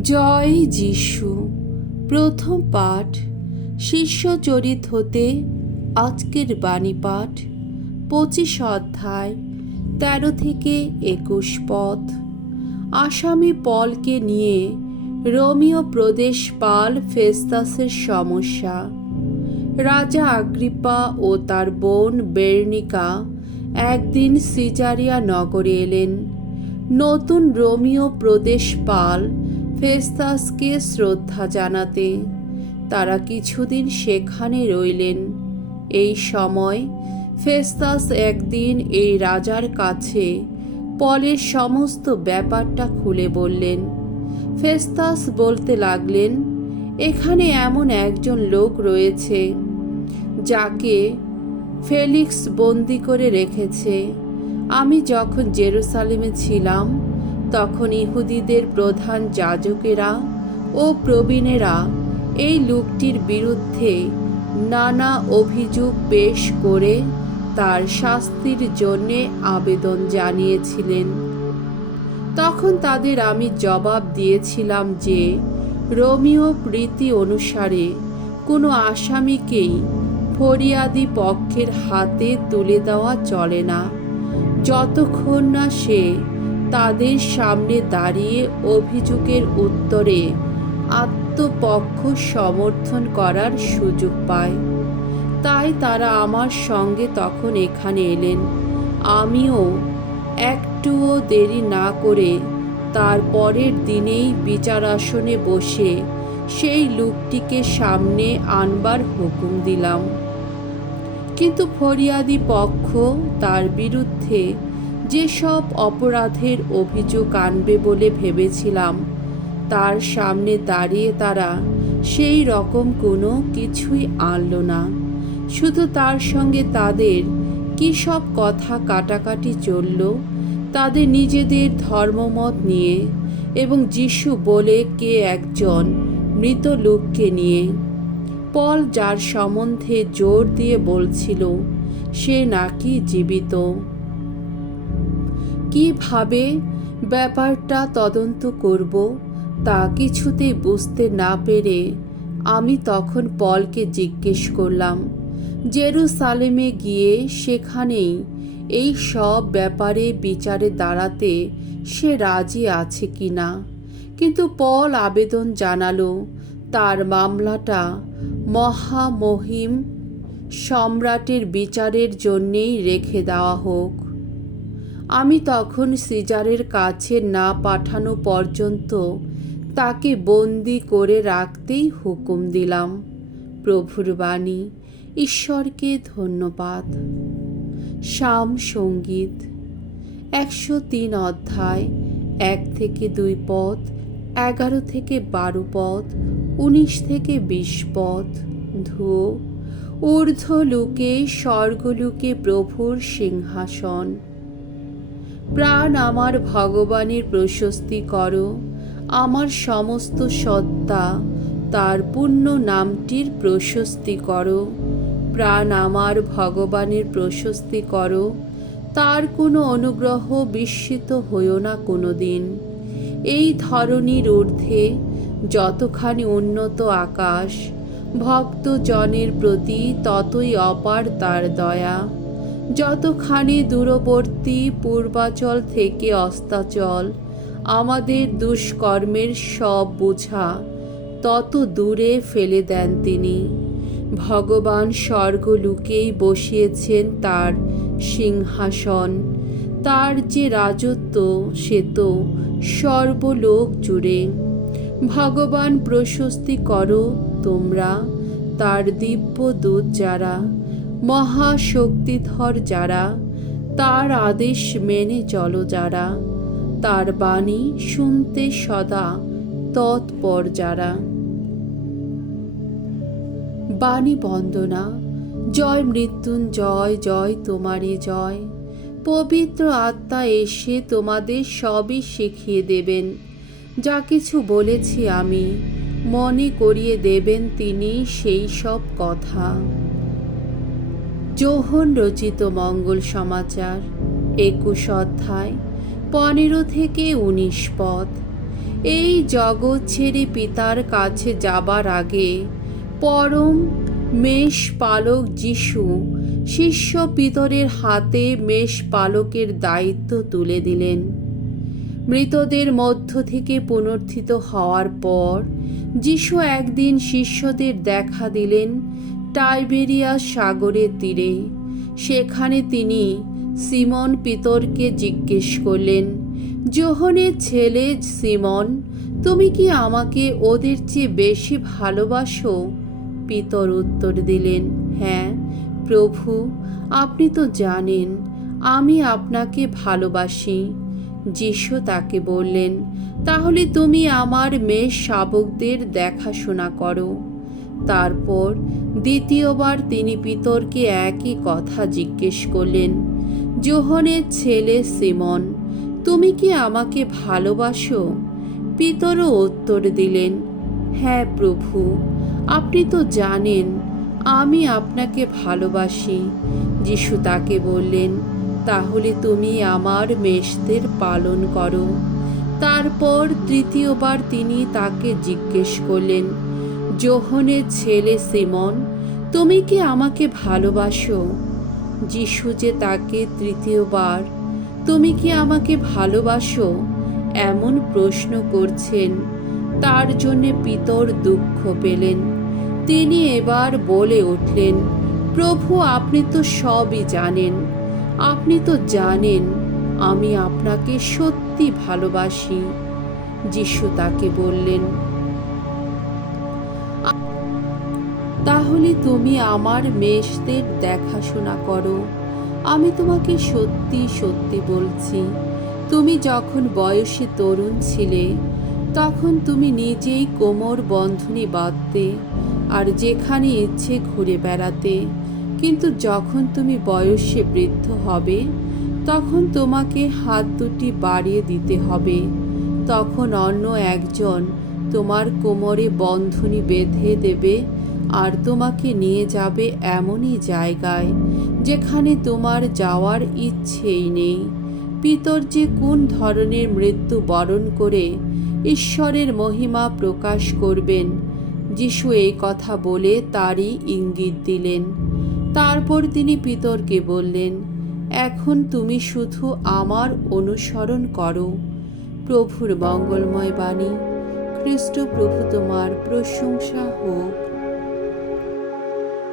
জয় যিশু। প্রথম পাঠ শিষ্যচরিত হতে আজকের বাণী পাঠ 25 অধ্যায় 13 থেকে 21 পদ। আসামি পলকে নিয়ে রোমীয় প্রদেশপাল ফেস্তাসের সমস্যা। রাজা আগ্রিপ্পা ও তার বোন বেরনিকা একদিন সিজারিয়া নগরে এলেন নতুন রোমীয় প্রদেশপাল ফেস্তাসকে শ্রদ্ধা জানাতে। তারা কিছুদিন সেখানে রইলেন। এই সময় ফেস্তাস একদিন এই রাজার কাছে পলের সমস্ত ব্যাপারটা খুলে বললেন। ফেস্তাস বলতে লাগলেন, এখানে এমন একজন লোক রয়েছে যাকে ফেলিক্স বন্দি করে রেখেছে। আমি যখন জেরুসালেমে ছিলাম তখন ইহুদিদের প্রধান যাজকেরা ও প্রবীণেরা এই লোকটির বিরুদ্ধে নানা অভিযোগ পেশ করে তার শাস্তির জন্যে আবেদন জানিয়েছিলেন। তখন তাদের আমি জবাব দিয়েছিলাম যে রোমীয় রীতি অনুসারে কোনো আসামিকেই ফরিয়াদি পক্ষের হাতে তুলে দেওয়া চলে না, যতক্ষণ না সে তাদের সামনে দাঁড়িয়ে অভিযোগের উত্তরে আত্মপক্ষ সমর্থন করার সুযোগ পায়। তাই তারা আমার সঙ্গে তখন এখানে এলেন। আমিও একটুও দেরি না করে তার পরের দিনেই বিচারাসনে বসে সেই লোকটিকে সামনে আনবার হুকুম দিলাম। কিন্তু ফরিয়াদি পক্ষ তার বিরুদ্ধে যেসব অপরাধের অভিযোগ আনবে বলে ভেবেছিলাম, তার সামনে দাঁড়িয়ে তারা সেই রকম কোনো কিছুই আনল না। শুধু তার সঙ্গে তাদের কী সব কথা কাটাকাটি চলল তাদের নিজেদের ধর্মমত নিয়ে এবং যিশু বলে কে একজন মৃত লোককে নিয়ে। পল যার সম্বন্ধে জোর দিয়ে বলছিল সে নাকি জীবিত। কিভাবে ব্যাপারটা তদন্ত করব তা কিছুতেই বুঝতে না পেরে আমি তখন পলকে জিজ্ঞেস করলাম, জেরুসালেমে গিয়ে সেখানেই এই সব ব্যাপারে বিচারে দাঁড়াতে সে রাজি আছে কি না। কিন্তু পল আবেদন জানালো তার মামলাটা মহামহিম সম্রাটের বিচারের জন্যেই রেখে দেওয়া হোক। আমি তখন সিজারের কাছে না পাঠানো পর্যন্ত তাকে বন্দি করে রাখতেই হুকুম দিলাম। প্রভুর বাণী। ঈশ্বরকে ধন্যবাদ। সাম সঙ্গীত 103 অধ্যায় 1 থেকে 2 পদ, 11 থেকে 12 পদ, 19 থেকে 20 পদ। ধুয়ো। ঊর্ধ্বলোকে স্বর্গলোকে প্রভুর সিংহাসন। প্রাণ আমার ভগবানের প্রশস্তি করো, আমার সমস্ত সত্তা তার পুণ্য নামটির প্রশস্তি করো। প্রাণ আমার ভগবানের প্রশস্তি করো, তার কোনো অনুগ্রহ বিস্মিত হইও না কোনো দিন। এই ধরনীর ঊর্ধ্বে যতখানি উন্নত আকাশ, ভক্তজনের প্রতি ততই অপার তার দয়া। যতখানি দূরবর্তী পূর্বাচল থেকে অস্তাচল আমাদের দুষ্কর্মের সব বোঝা তত দূরে ফেলে দেন তিনি। ভগবান স্বর্গলোকেই বসিয়েছেন তার সিংহাসন। তার যে রাজত্ব সে তো সর্বলোক জুড়ে। ভগবান প্রশস্তি করো তোমরা, তার দিব্য দূত যারা, মহাশক্তিধর যারা, তার আদেশ মেনে চলো যারা, তার বাণী শুনতে সদা তৎপর যারা। বাণী বন্দনা। জয় মৃত্যুঞ্জয়, জয় তোমারই জয়। পবিত্র আত্মা এসে তোমাদের সবই শিখিয়ে দেবেন। যা কিছু বলেছি আমি, মনে করিয়ে দেবেন তিনি সেই সব কথা। যোহন রচিত মঙ্গল সমাচার 21 অধ্যায় 15 থেকে 19 পদ। এই জগৎ ছেড়ে পিতার কাছে যাবার আগে পরম মেষ পালক যিশু শিষ্য পিতরের হাতে মেষ পালকের দায়িত্ব তুলে দিলেন। মৃতদের মধ্য থেকে পুনরুত্থিত হওয়ার পর যিশু একদিন শিষ্যদের দেখা দিলেন টাইবেরিয়াস সাগরের তীরে। সেখানে তিনি সিমন পিতরকে জিজ্ঞেস করলেন, যোহনের ছেলে সিমন, তুমি কি আমাকে ওদের চেয়ে বেশি ভালোবাসো? পিতর উত্তর দিলেন, হ্যাঁ প্রভু, আপনি তো জানেন আমি আপনাকে ভালোবাসি। যিশু তাকে বললেন, তাহলে তুমি আমার মেষ শাবকদের দেখাশোনা করো। তারপর দ্বিতীয়বার তিনি পিতরকে একই কথা জিজ্ঞেস করলেন, যোহনের ছেলে সিমন, তুমি কি আমাকে ভালোবাসো? পিতরও উত্তর দিলেন, হ্যাঁ প্রভু, আপনি তো জানেন আমি আপনাকে ভালোবাসি। যিশু তাকে বললেন, তাহলে তুমি আমার মেষদের পালন করো। তারপর তৃতীয়বার তিনি তাকে জিজ্ঞেস করলেন, যোহনের ছেলে সিমন, তুমি কি আমাকে ভালোবাসো? যিশু যে তাকে তৃতীয়বার তুমি কি আমাকে ভালোবাসো এমন প্রশ্ন করছেন, তার জন্যে পিতর দুঃখ পেলেন। তিনি এবার বলে উঠলেন, প্রভু, আপনি তো সবই জানেন। আপনি তো জানেন আমি আপনাকে সত্যি ভালোবাসি। যিশু তাকে বললেন, তাহলে তুমি আমার মেষদের দেখাশোনা করো। আমি তোমাকে সত্যি সত্যি বলছি, তুমি যখন বয়সে তরুণ ছিলে তখন তুমি নিজেই কোমর বন্ধনী বাঁধতে আর যেখানে ইচ্ছে ঘুরে বেড়াতে, কিন্তু যখন তুমি বয়সে বৃদ্ধ হবে তখন তোমাকে হাত দুটি বাড়িয়ে দিতে হবে। তখন অন্য একজন তোমার কোমরে বন্ধনী বেঁধে দেবে আর তোমাকে নিয়ে যাবে এমনই জায়গায় যেখানে তোমার যাওয়ার ইচ্ছেই নেই। পিতর যে কোন ধরনের মৃত্যু বরণ করে ঈশ্বরের মহিমা প্রকাশ করবেন, যিশু এই কথা বলে তারই ইঙ্গিত দিলেন। তারপর তিনি পিতরকে বললেন, এখন তুমি শুধু আমার অনুসরণ করো। প্রভুর মঙ্গলময় বাণী। খ্রিস্ট প্রভু তোমার প্রশংসা হোক।